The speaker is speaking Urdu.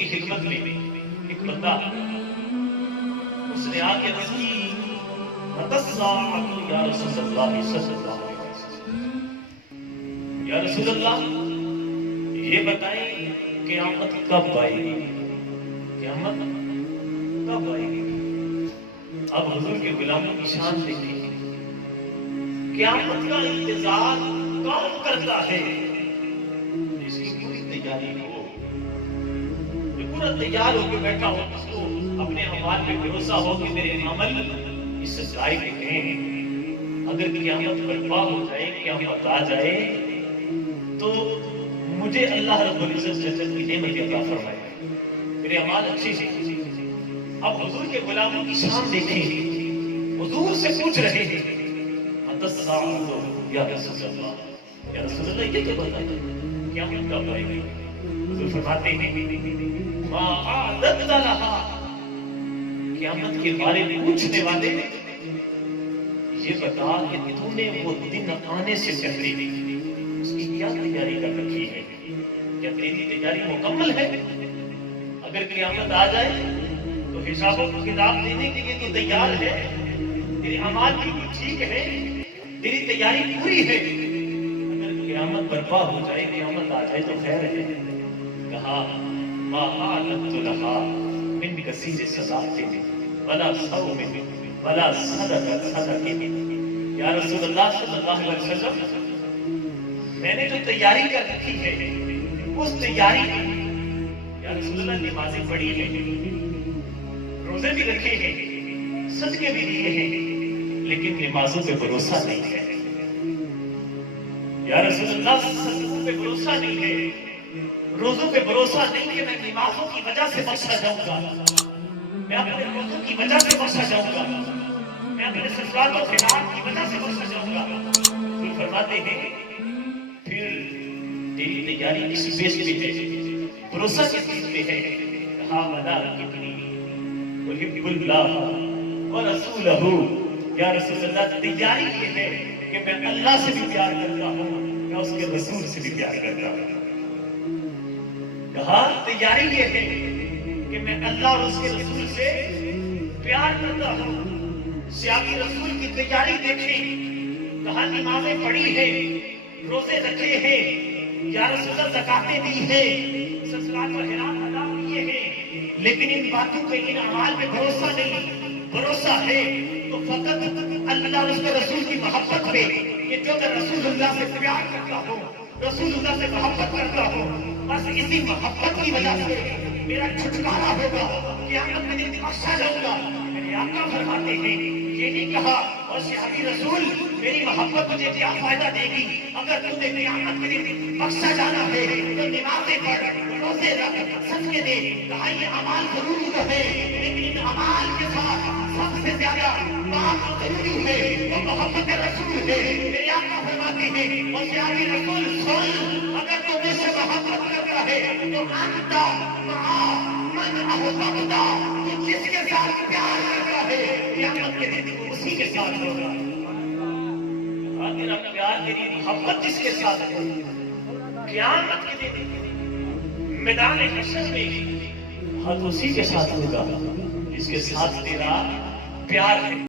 کی خدمت میں ایک بندہ اس نے آ کے عرض کی یا رسول اللہ صلی اللہ علیہ وسلم، یا رسول اللہ یہ بتائیں قیامت کب آئے گی؟ قیامت کب آئے گی؟ اب حضور کے غلاموں کی شان دیکھیں، قیامت کا انتظار کون کرتا ہے؟ اس کی پوری تیاری ہو، جو پورا تیار ہو کے بیٹھا ہو، اس کو اپنے اعمال پہ بھروسہ ہو کہ میرے عمل اس لائق ہیں، اگر قیامت برپا ہو جائے، قیامت آ جائے تو مجھے اللہ رب العزت جنت کی نعمت عطا فرمائے، میرے اعمال اچھے ہیں۔ اب حضور کے غلاموں کی شان دیکھیں، حضور سے پوچھ رہے ہیں یا رسول اللہ، یا رسول اللہ یہ تو بتائیں قیامت کب آئے گی؟ حضور فرماتے ہیں ما اعددت لہا، قیامت کے بارے میں پوچھنے والے یہ بتا کہ تو نے وہ دن آنے سے پہلے اس کی کیا تیاری کر رکھی ہے؟ کیا تیری تیاری مکمل ہے؟ اگر قیامت آ جائے تو حساب و کتاب دینے کے لیے تو تیار ہے، تیرے اعمال بھی ٹھیک ہے، تیری تیاری پوری ہے، اگر قیامت برپا ہو جائے، قیامت آ جائے تو خیر ہے۔ کہا ما اعددت لہا من کثیر صلاۃ ولا صوم ولا صدقۃ، یا رسول اللہ صلی اللہ علیہ وسلم میں نے جو تیاری کر رکھی ہے اس تیاری میں یا رسول اللہ نمازیں پڑھی ہیں، روزے بھی رکھے ہیں، صدقے بھی دیے ہیں، لیکن نمازوں پہ بھروسہ نہیں ہے۔ یا رسول اللہ صدقوں پہ بھروسہ نہیں ہے، روزوں پہ بھروسہ نہیں کہ میں نمازوں کی وجہ سے بخشا جاؤں گا، میں اپنے روزوں کی وجہ سے بخشا جاؤں گا، میں اپنے صدقات و خیرات کی وجہ سے بخشا جاؤں گا۔ پھر فرماتے ہیں پھر تیری تیاری کس بیس پہ ہے، بھروسہ کس چیز پہ ہے؟ کہا ولٰکنی احب اللہ ورسولہ، یا رسول اللہ تیاری یہ ہے کہ میں اللہ سے بھی پیار کرتا ہوں، میں اس کے رسول سے بھی پیار کرتا ہوں۔ کہا تیاری یہ ہے کہ میں اللہ اور اس کے رسول سے پیار کرتا ہوں۔ سیاقی رسول کی تیاری دیکھیں، کہا نمازیں پڑھی ہیں، روزے رکھے ہیں، یا رسول اللہ زکاتیں دی ہیں، صدقات و خیرات ادا کیے ہیں، لیکن ان باتوں پہ، ان اعمال پہ بھروسہ نہیں۔ بھروسہ ہے تو فقط اللہ اور اس کے رسول کی محبت پہ، کہ جو میں رسول اللہ سے پیار کرتا ہوں، رسول اللہ سے محبت کرتا ہوں، بس اسی محبت کی وجہ سے میرا چھٹکارا ہوگا، قیامت میں دن بخشا جاؤں گا۔ میرے آقا فرماتے ہیں یہ نہیں کہا اور صحابی رسول میری محبت مجھے کیا فائدہ دے گی؟ اگر تم نے قیامت کے دن بخشا جانا ہے تو نمازیں پڑھ، روزے رکھ، صدقے دے۔ کہا یہ اعمال ضروری تو ہے، لیکن ان اعمال کے ساتھ سب سے زیادہ بات ضروری ہے وہ محبت رسول ہے۔ میرے آقا فرماتے ہیں اور صحابی رسول سن، اگر تم مجھ سے محبت کرتا ہے تو انت مع من احببتا، تو جس کے ساتھ پیار کرتا ہے قیامت کے دن اسی کے ساتھ ہوگا۔ تیرا پیار، تیری محبت جس کے ساتھ ہے قیامت کے دن میدان حشر میں حد اسی کے ساتھ ہوگا جس کے ساتھ تیرا پیار ہے۔